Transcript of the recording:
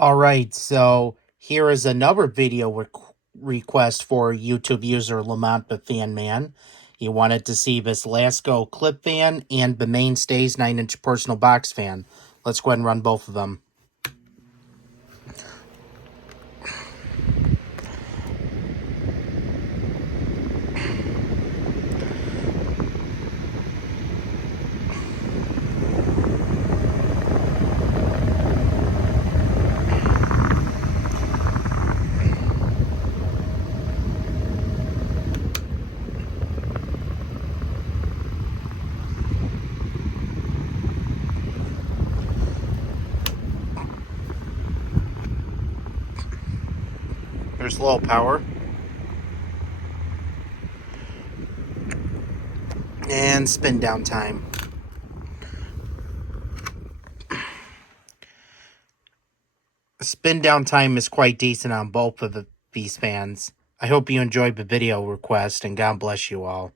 All right, so here is another video request for YouTube user LemontTheFanMan. He wanted to see this Lasko clip fan and the Mainstays 9-inch personal box fan. Let's go ahead and run both of them. There's low power. And spin down time. Spin down time is quite decent on both of these fans. I hope you enjoyed the video request, and God bless you all.